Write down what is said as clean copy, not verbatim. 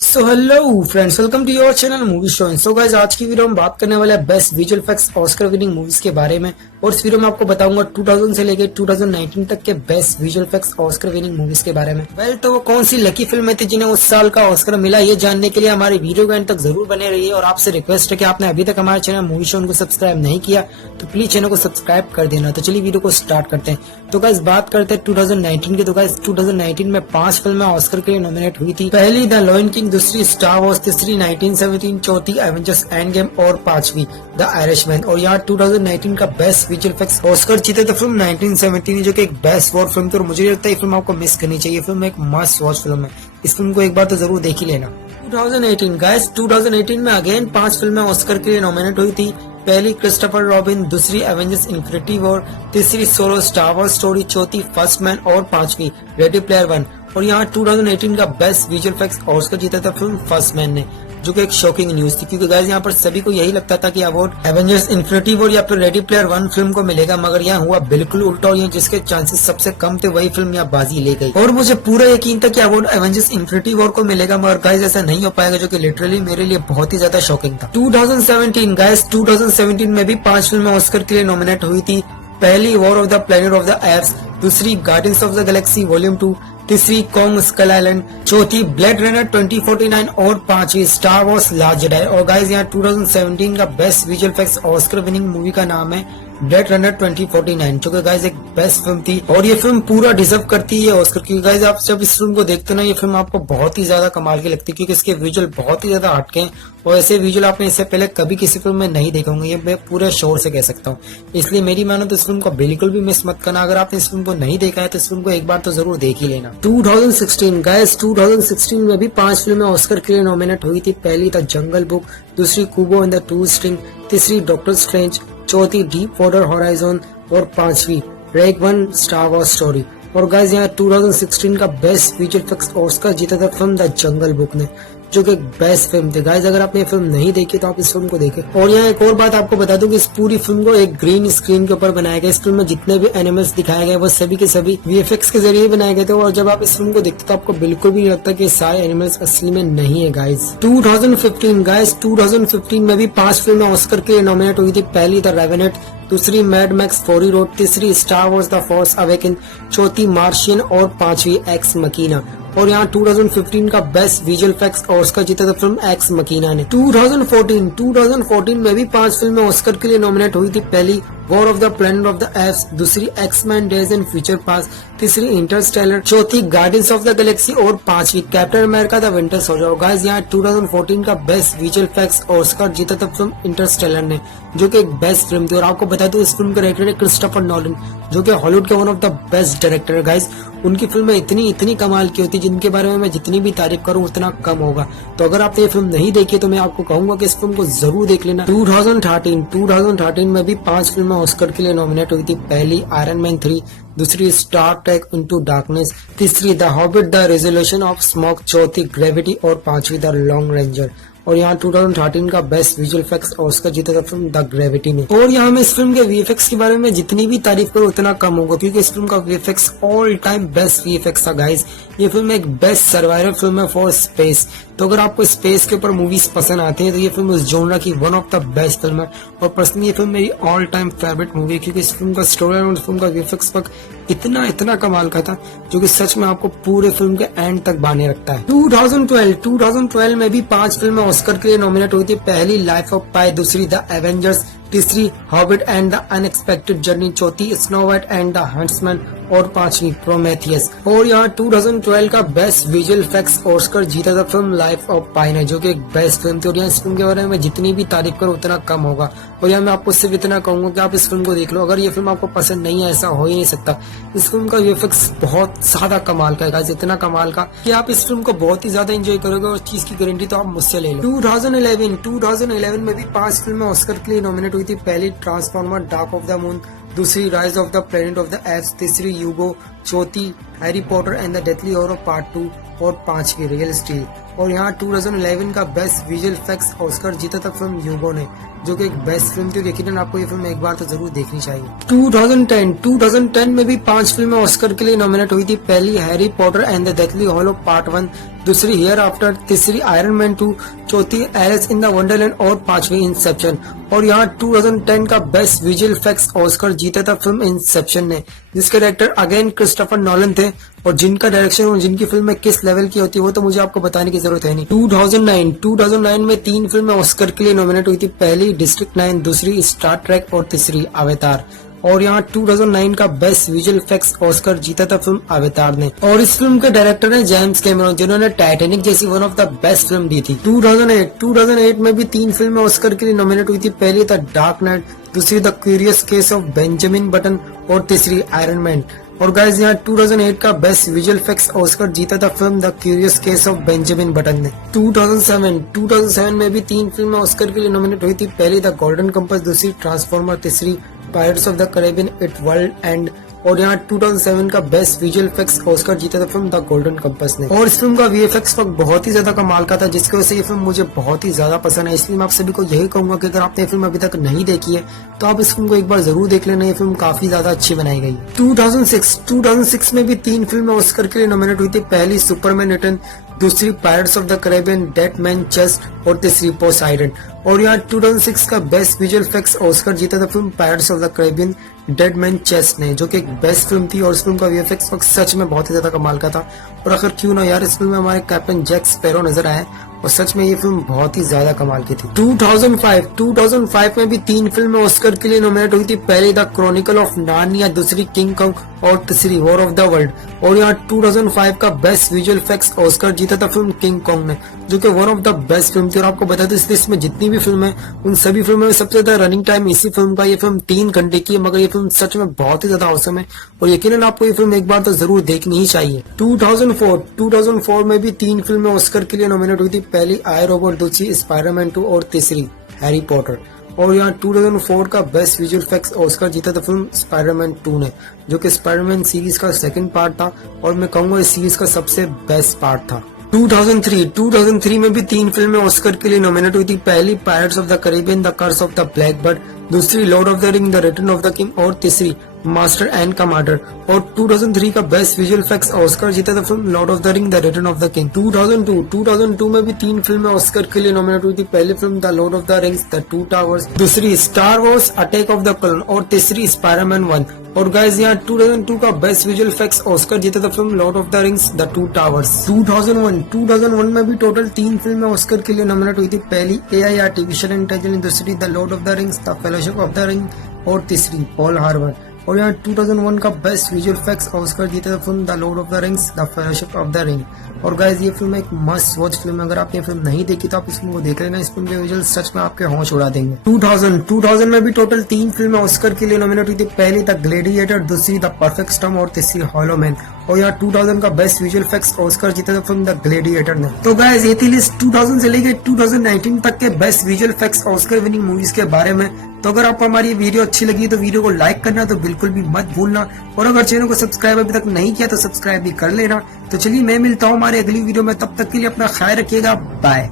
So hello friends, welcome to your channel movie show. So guys, आज की video में बात करने वाले हैं best visual effects Oscar winning movies के बारे में। और इस वीडियो में आपको बताऊंगा 2000 से लेकर 2019 तक के best visual effects Oscar winning movies के बारे में। तो वो कौन सी लकी फिल्में थी जिन्हें उस साल का ऑस्कर मिला, ये जानने के लिए हमारे वीडियो के एंड तक जरूर बने रहिए। और आपसे रिक्वेस्ट है कि आपने अभी तक हमारे चैनल मूवी शो को सब्सक्राइब नहीं किया तो प्लीज चैनल को सब्सक्राइब कर देना। तो चलिए वीडियो को स्टार्ट करते हैं। तो गाइस बात करते हैं 2019 की। तो गाइस 2019 में 5 फिल्में ऑस्कर के लिए नॉमिनेट हुई थी। पहली द लॉयन किंग, दूसरी स्टार वॉर्स, तीसरी 1917, चौथी एवेंजर्स एंड गेम और पांचवी द आयरिशमैन। और यहाँ 2019 का बेस्ट विजुअल इफेक्ट्स ऑस्कर जीते तो फिल्म 1917, जो कि एक बेस्ट वॉर फिल्म थी। और मुझे लगता है ये फिल्म आपको मिस करनी चाहिए। फिल्म एक मस्ट वॉच फिल्म है, इस फिल्म को एक बार तो जरूर देख ही लेना। 2018 गाइस, 2018 में अगेन 5 फिल्में ऑस्कर के लिए नॉमिनेट हुई थी। पहली क्रिस्टोफर रॉबिन, दूसरी एवेंजर्स इन्फिनिटी वॉर, तीसरी सोलो स्टार वॉर्स स्टोरी, चौथी फर्स्ट मैन और पांचवी रेडी प्लेयर वन। और यहाँ 2018 का बेस्ट विजुअल इफेक्ट्स ऑस्कर जीता था फिल्म फर्स्ट मैन ने, जो कि एक शॉकिंग न्यूज थी। क्योंकि गाइस यहाँ पर सभी को यही लगता था कि अवार्ड एवेंजर्स इन्फिनिटी वॉर या फिर रेडी प्लेयर वन फिल्म को मिलेगा, मगर यहाँ हुआ बिल्कुल उल्टा। और जिसके चांसेस सबसे कम थे वही फिल्म यहाँ बाजी ले गई। और मुझे पूरा यकीन था कि अवार्ड एवेंजर्स इन्फिनिटी वॉर को मिलेगा, मगर गाइस ऐसा नहीं हो पाएगा, जो कि लिटरली मेरे लिए बहुत ही ज्यादा शॉकिंग था। 2017 गाइस, 2017 में भी 5 फिल्में ऑस्कर के लिए नॉमिनेट हुई थी। पहली war of the planet of the apes, दूसरी guardians of the galaxy volume 2, तीसरी कॉन्ग स्कल आइलैंड, चौथी ब्लेड रनर 2049 और पांचवी स्टार वॉर्स लास्ट जेडाई। और गाइस यहाँ 2017 का best visual effects Oscar winning movie का नाम है ब्लेड रनर 2049, जो कि गाइस एक बेस्ट फिल्म थी। और ये फिल्म पूरा डिजर्व करती है ऑस्कर की। गाइस आप जब इस फिल्म को देखते हो ना, ये फिल्म आपको बहुत ही ज्यादा कमाल की लगती है, क्योंकि इसके विजुअल बहुत ही ज्यादा हटके हैं। और ऐसे विजुअल आपने इससे पहले कभी किसी फिल्म में नहीं देखे होंगे, ये मैं पूरे शोर से कह सकता हूँ। इसलिए मेरी मानो तो इस फिल्म को बिल्कुल भी मिस मत करना। अगर आपने इस फिल्म को नहीं देखा है तो इस फिल्म को एक बार तो जरूर देख ही लेना। 2016 गाइस, 2016 में भी 5 फिल्में ऑस्कर के लिए नॉमिनेट हुई थी। पहली द जंगल बुक, दूसरी कुबो एंड द टू स्ट्रिंग, तीसरी डॉक्टर स्ट्रेंज, चौथी डीप वाटर हॉराइजन और पांचवी रेग वन स्टार वॉर्स स्टोरी। और गाइस यहाँ 2016 का बेस्ट विजुअल इफेक्ट्स ऑस्कर जीता था फिल्म द जंगल बुक ने, जो कि एक बेस्ट फिल्म थी। गाइस अगर आपने ये फिल्म नहीं देखी तो आप इस फिल्म को देखें। और यहाँ एक और बात आपको बता दूं कि इस पूरी फिल्म को एक ग्रीन स्क्रीन के ऊपर बनाया गया। इस फिल्म में जितने भी एनिमल्स दिखाए गए वो सभी के सभी वीएफएक्स के जरिए बनाए गए थे। और जब आप इस फिल्म को देखते तो आपको बिल्कुल भी नहीं लगता कि सारे एनिमल्स असली में नहीं है। गाइस 2015 गाइस, 2015 में भी 5 फिल्में ऑस्कर के लिए नॉमिनेट हुई थी। पहली द रेवेनेंट, दूसरी मैड मैक्स फॉरी रोड, तीसरी star Wars the force awaken, चौथी मार्शियन और पांचवी एक्स मकीना। और यहाँ 2015 का बेस्ट विजुअल इफेक्ट्स ऑस्कर जीता था फिल्म एक्स मकीना ने। 2014 में भी 5 फिल्में ऑस्कर के लिए नॉमिनेट हुई थी। पहली war of the planet of the apes, दूसरी एक्समैन डेज इन फ्यूचर पास, तीसरी इंटरस्टेलर, चौथी गार्डियंस ऑफ द गैलेक्सी और पांचवी captain America the winter soldier. Guys यहाँ 2014 का बेस्ट विजुअल इफेक्ट्स ऑस्कर जीता था फिल्म इंटरस्टेलर ने, जो कि एक बेस्ट फिल्म थी। और आपको बता दूं इस फिल्म के डायरेक्टर है क्रिस्टोफर नोलन, जो कि हॉलीवुड के one of the best director है। गाइस उनकी फिल्में इतनी कमाल की होती है, जिनके बारे में मैं जितनी भी तारीफ करूं उतना कम होगा। तो अगर आपने ये फिल्म नहीं देखी तो मैं आपको कहूंगा कि इस फिल्म को जरूर देख लेना। 2013 में भी 5 फिल्में ऑस्कर के लिए नॉमिनेट हुई थी। पहली आयरन मैन 3, दूसरी स्टार ट्रेक इनटू डार्कनेस, तीसरी the hobbit the resolution of smoke, चौथी ग्रेविटी और पांचवी द लॉन्ग रेंजर। और यहाँ 2013 का बेस्ट विजुअल इफेक्ट्स ऑस्कर जीता था फिल्म द ग्रेविटी ने। और यहाँ मैं इस फिल्म के वीएफएक्स के बारे में जितनी भी तारीफ करूँ उतना कम होगा, क्योंकि इस फिल्म का VFX all time best VFX था। गाइस ये फिल्म एक बेस्ट सर्वाइवल फिल्म है फॉर स्पेस। तो अगर आपको स्पेस के ऊपर मूवीज पसंद आती हैं तो ये फिल्म उस जॉनरा की one of the best film है। और पर्सनली ये फिल्म मेरी ऑल टाइम फेवरेट मूवी है, क्योंकि इस फिल्म का स्टोरी और फिल्म का वीएफएक्स वर्क इतना कमाल का था, जो कि सच में आपको पूरे फिल्म के एंड तक बांधे रखता है। 2012 में भी 5 फिल्में ऑस्कर के लिए नॉमिनेट हुई थी। पहली लाइफ ऑफ पाई, दूसरी द एवेंजर्स, तीसरी hobbit and the unexpected journey, चौथी snow white and the huntsman और पांचवी प्रोमेथियस। और यहाँ 2012 का बेस्ट विजुअल इफेक्ट्स ऑस्कर जीता था फिल्म लाइफ ऑफ पाई ने, जो कि एक बेस्ट फिल्म थी। और यहाँ इस फिल्म के बारे में जितनी भी तारीफ करो उतना कम होगा। और यहाँ मैं आपको सिर्फ इतना कहूंगा कि आप इस फिल्म को देख लो। अगर ये फिल्म आपको पसंद नहीं है ऐसा हो ही नहीं सकता। इस फिल्म का वीएफएक्स बहुत ज्यादा कमाल का है, इतना कमाल का कि आप इस फिल्म को बहुत ही ज्यादा एंजॉय करोगे। और चीज की गारंटी तो आप मुझसे ले लो। 2011 में भी 5 फिल्में ऑस्कर के लिए नॉमिनेट हुई थी। पहली transformer dark of the moon, दूसरी rise of the planet of the apes, तीसरी यूगो, चौथी Harry Potter and the deathly hallows part 2 और पांचवी रियल स्टील। और यहाँ 2011 का बेस्ट विजुअल इफेक्ट्स ऑस्कर जीता था फिल्म ह्यूगो ने, जो कि एक बेस्ट फिल्म थी। यकीनन आपको ये फिल्म एक बार तो जरूर देखनी चाहिए। 2010 में भी 5 फिल्में ऑस्कर के लिए नॉमिनेट हुई थी। पहली Harry Potter and the deathly hollow part 1, दूसरी हियर आफ्टर, तीसरी आयरन मैन 2, चौथी एलिस इन द वंडरलैंड और पांचवी इंसेप्शन। और यहाँ 2010 का बेस्ट विजुअल इफेक्ट्स ऑस्कर जीता था फिल्म इंसेप्शन ने, जिसके डायरेक्टर अगेन क्रिस्टोफर नॉलन थे, और जिनका डायरेक्शन और जिनकी फिल्म किस लेवल की होती है वो तो मुझे आपको बताने की जरूरत है नहीं। 2009 में 3 फिल्में ऑस्कर के लिए नॉमिनेट हुई थी। पहली डिस्ट्रिक्ट 9, दूसरी स्टार ट्रेक और तीसरी अवतार। और यहाँ 2009 का बेस्ट विजुअल इफेक्ट्स ऑस्कर जीता था फिल्म अवतार ने, और इस फिल्म के डायरेक्टर है जेम्स कैमरॉन, जिन्होंने टाइटैनिक जैसी one of the best film दी थी। 2008 में भी 3 फिल्में ऑस्कर के लिए नॉमिनेट हुई थी। पहली द डार्क नाइट, दूसरी the curious case of Benjamin button और तीसरी आयरन मैन। और गाइस यहाँ 2008 का बेस्ट विजुअल इफेक्ट्स ऑस्कर जीता था film the curious case of Benjamin button ने। 2007 में भी 3 फिल्में ऑस्कर के लिए नॉमिनेट हुई थी। पहली द गोल्डन कंपास, दूसरी ट्रांसफॉर्मर, तीसरी pirates of the Caribbean it world and. और यहाँ 2007 का बेस्ट विजुअल इफेक्ट्स ऑस्कर जीता था फिल्म द गोल्डन कंपास ने। और इस फिल्म का वीएफएक्स वक्त बहुत ही ज्यादा कमाल का था, जिसकी वजह से ये फिल्म मुझे बहुत ही ज्यादा पसंद है। इसलिए मैं आप सभी को यही कहूंगा कि अगर आपने ये फिल्म अभी तक नहीं देखी है तो आप इस फिल्म को एक बार जरूर देख लेना। ये फिल्म काफी ज्यादा अच्छी बनाई गई। 2006 में भी 3 फिल्में ऑस्कर के लिए नॉमिनेट हुई थी। पहली सुपरमैन रिटर्न, दूसरी pirates of the Caribbean dead man chest और तीसरी पोसाइडन। और यहाँ 2006 का बेस्ट विजुअल इफेक्ट्स ऑस्कर जीता था film pirates of the Caribbean dead man chest ने, जो कि एक बेस्ट फिल्म थी। और इस फिल्म का वीएफएक्स वक्त सच में बहुत ही ज्यादा कमाल का था। और आखिर क्यों ना यार, इस फिल्म में हमारे कैप्टन जैक स्पैरो नजर आए, और सच में ये फिल्म बहुत ही ज्यादा कमाल की थी। 2005 में भी 3 फिल्में ऑस्कर के लिए नॉमिनेट हुई थी। पहली द क्रॉनिकल ऑफ नार्निया, दूसरी किंग कॉन्ग और तीसरी वॉर ऑफ द वर्ल्ड। और यहाँ 2005 का बेस्ट विजुअल इफेक्ट्स ऑस्कर जीता था फिल्म किंग कॉन्ग ने, जो कि one of the best film थी। और आपको बता दें इस लिस्ट में जितनी भी फिल्म है उन सभी फिल्मों में सबसे ज्यादा रनिंग टाइम इसी फिल्म का। ये फिल्म 3 घंटे की है, मगर ये फिल्म सच में बहुत ही ज्यादा औसम है, और यकीनन आपको ये फिल्म एक बार तो जरूर देखनी ही चाहिए। 2004 में भी 3 फिल्में ऑस्कर के लिए नॉमिनेट हुई थी। पहली आई रोबोट, दूसरी स्पाइडरमैन 2 और तीसरी हैरी पॉटर। और यहाँ 2004 का बेस्ट विजुअल इफेक्ट्स ऑस्कर जीता था फिल्म स्पाइडरमैन 2 ने, जो कि स्पाइडरमैन सीरीज का सेकंड पार्ट था, और मैं कहूंगा इस सीरीज का सबसे बेस्ट पार्ट था। 2003 में भी 3 फिल्में ऑस्कर के लिए नॉमिनेट हुई थी। पहली pirates of the Caribbean the curse of the black bird, दूसरी lord of the ring the return of the king और तीसरी मास्टर एंड कमांडर। और 2003 का बेस्ट विजुअल इफेक्ट्स ऑस्कर जीता था film Lord of the ring the return of the king. 2002 में भी 3 फिल्में ऑस्कर के लिए नॉमिनेट हुई थी। पहली film the lord of the rings the 2 towers, दूसरी star wars attack of the clone और तीसरी स्पाइडरमैन 1। और गाइस यहाँ 2002 का बेस्ट विजुअल इफेक्ट्स ऑस्कर जीता था film Lord of the rings the 2 towers. 2001 में भी टोटल 3 फिल्में ऑस्कर के लिए नॉमिनेट हुई थी। पहली AI आर्टिफिशियल इंटेलिजेंस, दूसरी the lord of the rings the fellowship of the ring और तीसरी पॉल हार्बर। और यहाँ 2001 का बेस्ट विजुअल इफेक्ट्स ऑस्कर जीता था film the lord of the rings the fellowship of the ring. और गाइस ये फिल्म एक मस्ट वॉच फिल्म है। अगर आपने फिल्म नहीं देखी तो आप इस फिल्म को देख लेना। इस फिल्म के विजुअल सच में आपके होश उड़ा देंगे। 2000 में भी टोटल 3 फिल्में ऑस्कर के लिए नॉमिनेट हुई थी। पहली द ग्लेडिएटर, दूसरी द परफेक्ट स्टॉर्म और तीसरी हॉलो मैन। और यहाँ 2000 का बेस्ट विजुअल इफेक्ट्स ऑस्कर जीता था फिल्म द ग्लेडिएटर ने। तो गाइस ये थी लिस्ट 2000 से लेकर 2019 तक के best visual effects Oscar winning movies के बारे में। तो अगर आपको हमारी वीडियो अच्छी लगी तो वीडियो को लाइक करना तो बिल्कुल भी मत भूलना, और अगर चैनल को सब्सक्राइब अभी तक नहीं किया तो सब्सक्राइब भी कर लेना। तो चलिए मैं मिलता हूँ हमारे अगली वीडियो में, तब तक के लिए अपना ख्याल रखिएगा। बाय।